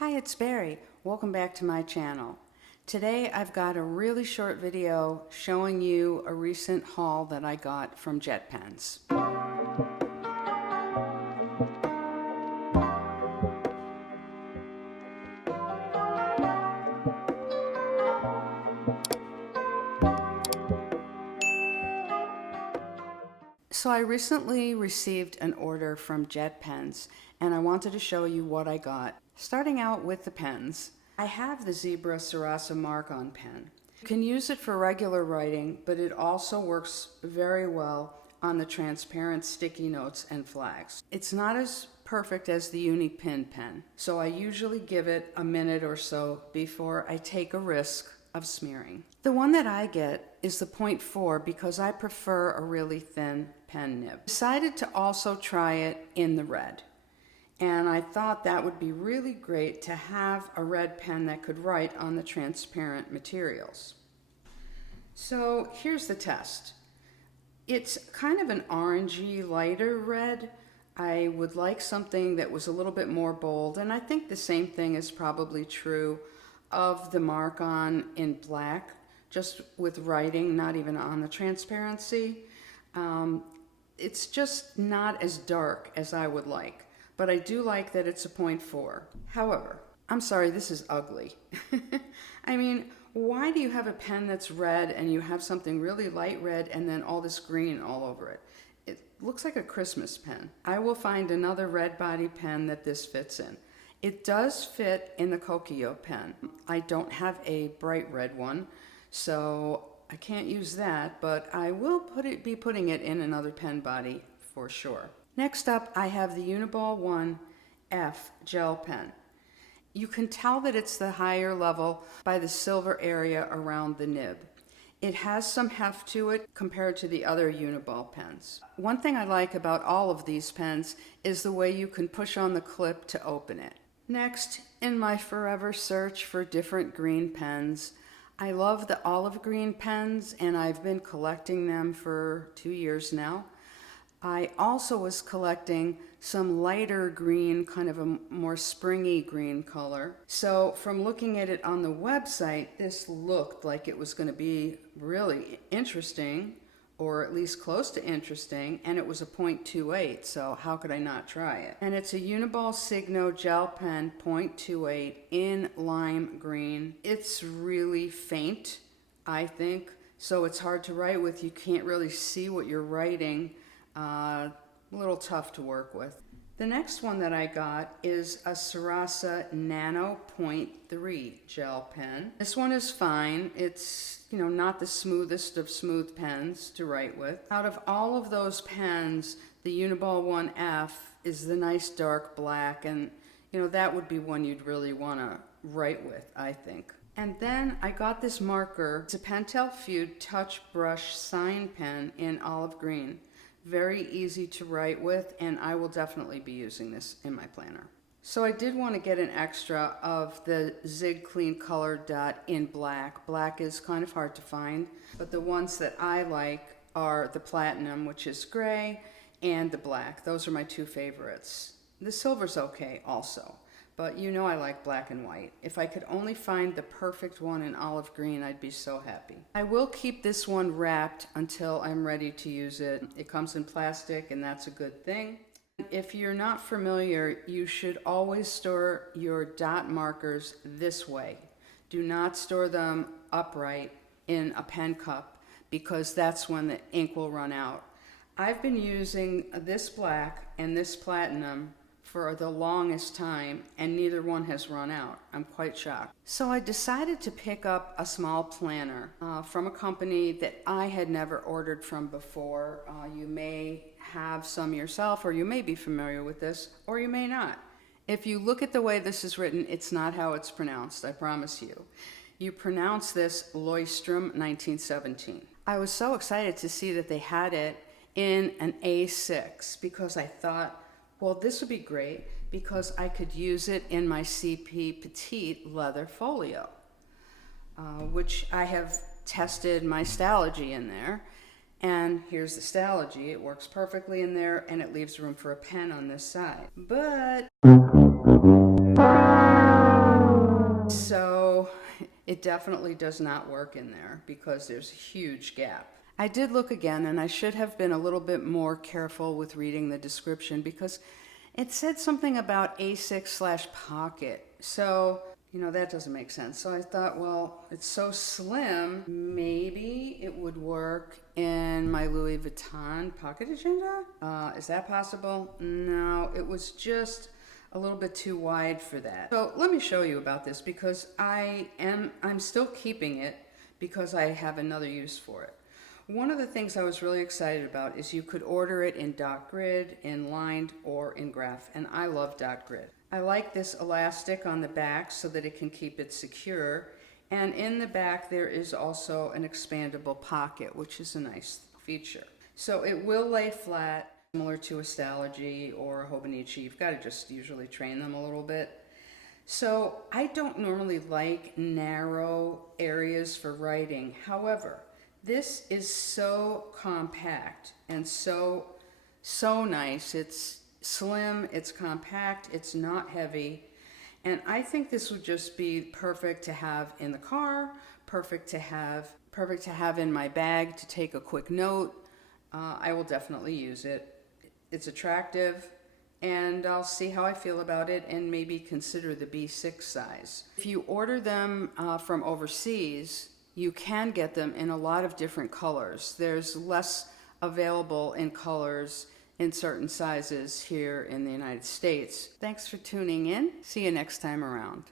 Hi, it's Barry. Welcome back to my channel. Today I've got a really short video showing you a recent haul that I got from JetPens. So I recently received an order from JetPens and I wanted to show you what I got. Starting out with the pens, I have the Zebra Sarasa Mark-On pen. You can use it for regular writing, but it also works very well on the transparent sticky notes and flags. It's not as perfect as the Unipin pen, so I usually give it a minute or so before I take a risk of smearing. The one that I get is the 0.4 because I prefer a really thin pen nib. I decided to also try it in the red. And I thought that would be really great to have a red pen that could write on the transparent materials. So here's the test. It's kind of an orangey, lighter red. I would like something that was a little bit more bold, and I think the same thing is probably true of the Mark-On in black, just with writing, not even on the transparency. It's just not as dark as I would like. But I do like that it's a 0.4. However, I'm sorry, this is ugly. I mean, why do you have a pen that's red and you have something really light red and then all this green all over it? It looks like a Christmas pen. I will find another red body pen that this fits in. It does fit in the Kokio pen. I don't have a bright red one, so I can't use that, but I will be putting it in another pen body for sure. Next up, I have the Uniball 1F gel pen. You can tell that it's the higher level by the silver area around the nib. It has some heft to it compared to the other Uniball pens. One thing I like about all of these pens is the way you can push on the clip to open it. Next, in my forever search for different green pens, I love the olive green pens and I've been collecting them for 2 years now. I also was collecting some lighter green, kind of a more springy green color. So from looking at it on the website, this looked like it was going to be really interesting, or at least close to interesting, and it was a 0.28, so how could I not try it? And it's a Uniball Signo gel pen 0.28 in lime green. It's really faint, I think, so it's hard to write with. You can't really see what you're writing. A little tough to work with. The next one that I got is a Sarasa Nano 0.3 gel pen. This one is fine. It's, not the smoothest of smooth pens to write with. Out of all of those pens, the Uniball 1F is the nice dark black, and that would be one you'd really want to write with, I think. And then I got this marker. It's a Pentel Feud Touch Brush Sign Pen in olive green. Very easy to write with, and I will definitely be using this in my planner. So I did want to get an extra of the Zig Clean Color Dot in black. Black is kind of hard to find, but the ones that I like are the platinum, which is gray, and the black. Those are my two favorites. The silver's okay also, but I like black and white. If I could only find the perfect one in olive green, I'd be so happy. I will keep this one wrapped until I'm ready to use it. It comes in plastic, and that's a good thing. If you're not familiar, you should always store your dot markers this way. Do not store them upright in a pen cup, because that's when the ink will run out. I've been using this black and this platinum for the longest time, and neither one has run out. I'm quite shocked. So I decided to pick up a small planner from a company that I had never ordered from before. You may have some yourself, or you may be familiar with this, or you may not. If you look at the way this is written, it's not how it's pronounced, I promise you. You pronounce this Leuchtturm1917. I was so excited to see that they had it in an A6 because I thought, well, this would be great because I could use it in my CP Petite leather folio, which I have tested my Stalogy in there. And here's the Stalogy. It works perfectly in there, and it leaves room for a pen on this side. But it definitely does not work in there because there's a huge gap. I did look again, and I should have been a little bit more careful with reading the description because it said something about A6/pocket. So, that doesn't make sense. So I thought, well, it's so slim, maybe it would work in my Louis Vuitton pocket agenda? Is that possible? No, it was just a little bit too wide for that. So let me show you about this because I'm still keeping it because I have another use for it. One of the things I was really excited about is you could order it in dot grid, in lined, or in graph, and I love dot grid. I like this elastic on the back so that it can keep it secure, and in the back there is also an expandable pocket, which is a nice feature. So it will lay flat, similar to a Stalogy or a Hobonichi. You've got to just usually train them a little bit. So I don't normally like narrow areas for writing. However, this is so compact and so nice. It's slim, it's compact, it's not heavy, and I think this would just be perfect to have in the car, perfect to have in my bag to take a quick note. I will definitely use it. It's attractive, and I'll see how I feel about it and maybe consider the B6 size. If you order them from overseas, you can get them in a lot of different colors. There's less available in colors in certain sizes here in the United States. Thanks for tuning in. See you next time around.